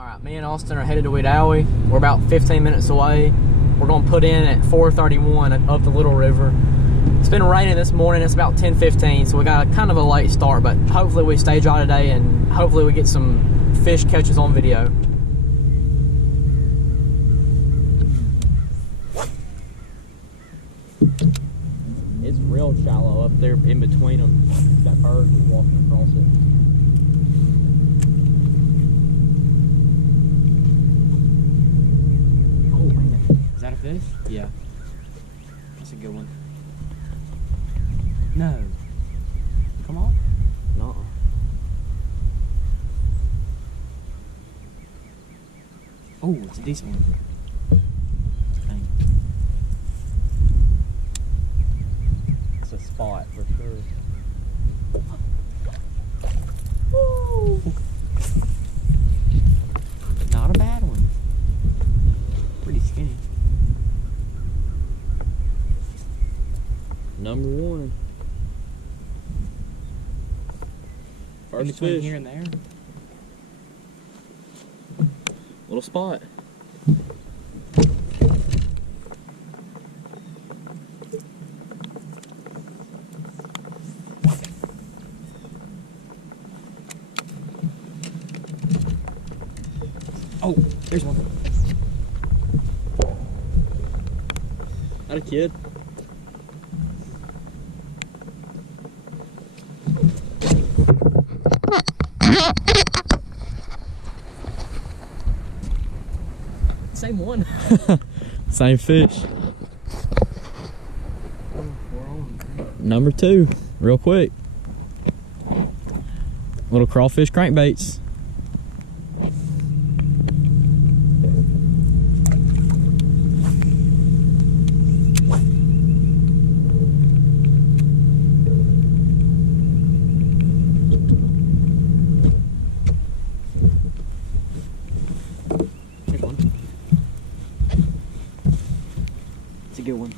Alright, me and Austin are headed to Wedowee. We're about 15 minutes away. We're going to put in at 4:31 up the Little River. It's been raining this morning. It's about 10:15, so we got kind of a late start, but hopefully we stay dry today and hopefully we get some fish catches on video. It's real shallow up there in between them. That bird was walking across it. Is that a fish? Yeah. That's a good one. No. Come on. No. Oh, it's a decent one. Dang. It's a spot for sure. Woo. Not a bad one. Pretty skinny. Number one. First fish. Here and there. Little spot. Oh, there's one. Not a kid. Same one. Same fish. Number two, real quick. Little crawfish crankbaits. A good one.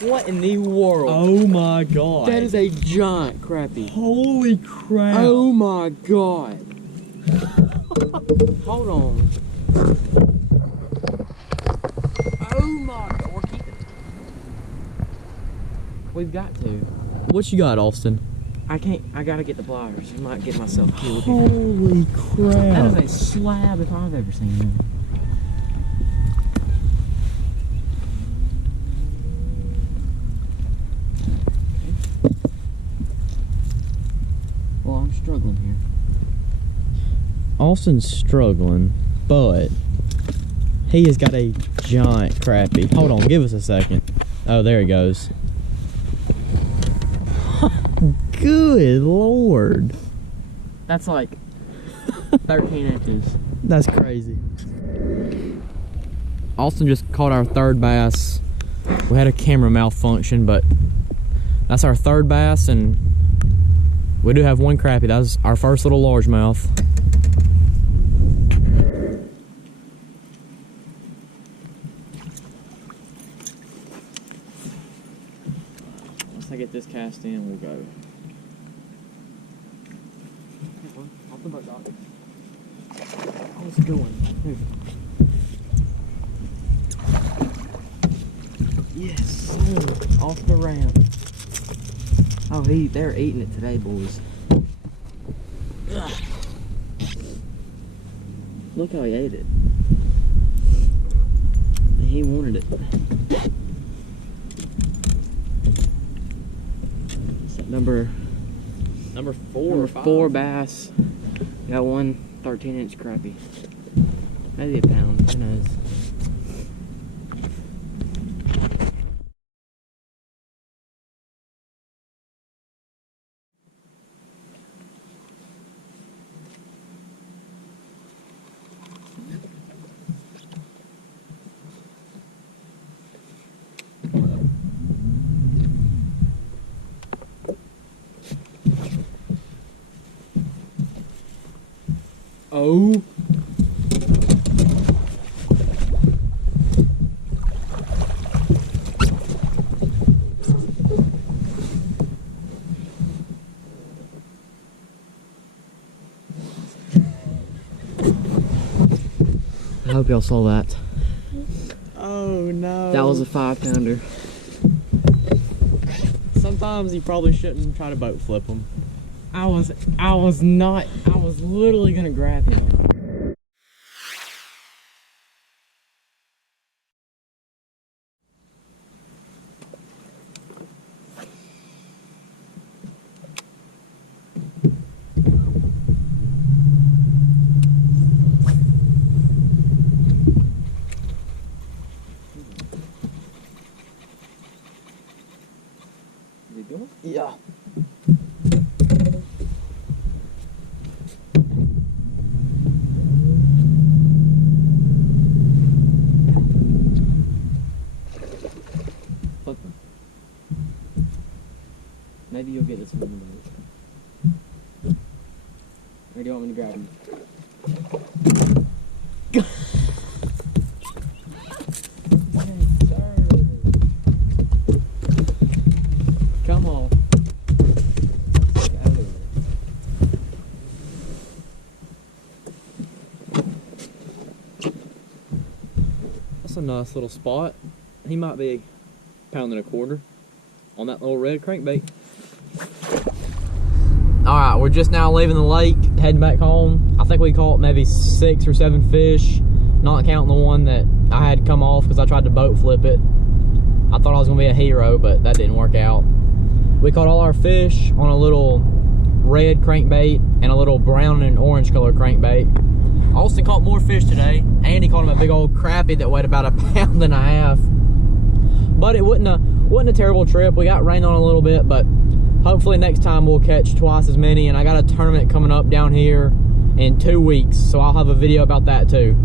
What in the world? Oh my god. That is a giant crappie. Holy crap. Oh my god. Hold on. Oh my god. We're keeping it. We've got to. What you got, Austin? I can't. I gotta get the pliers. I might get myself killed. Holy crap. That is a slab if I've ever seen one. Well, I'm struggling here. Austin's struggling, but he has got a giant crappie. Hold on, give us a second. Oh, there he goes. Good lord. That's like 13 inches. That's crazy. Austin just caught our third bass. We had a camera malfunction, but that's our third bass, and we do have one crappie. That was our first little largemouth. Once I get this cast in, we'll go. Off the boat, dog. Oh, it's a good one. Move. Yes, off the ramp. Oh, they're eating it today, boys. Ugh. Look how he ate it. He wanted it. Is that number four bass. Got one 13-inch crappie. Maybe a pound, who knows. Oh. hope y'all saw that. Oh no. That was a 5-pounder. Sometimes you probably shouldn't try to boat flip them. I was literally gonna grab him. Is he doing? Yeah. Flip him. Maybe you'll get this one in the boat. Or do you want me to grab him? Come on. That's a nice little spot. He might be a pound and a quarter on that little red crankbait. Alright, we're just now leaving the lake, heading back home. I think we caught maybe 6 or 7 fish, not counting the one that I had come off because I tried to boat flip it. I thought I was going to be a hero, but that didn't work out. We caught all our fish on a little red crankbait and a little brown and orange color crankbait. Austin caught more fish today. Andy caught him a big old crappie that weighed about 1.5 pounds. But it wasn't a terrible trip. We got rained on a little bit, but hopefully next time we'll catch twice as many. And I got a tournament coming up down here in 2 weeks, so I'll have a video about that too.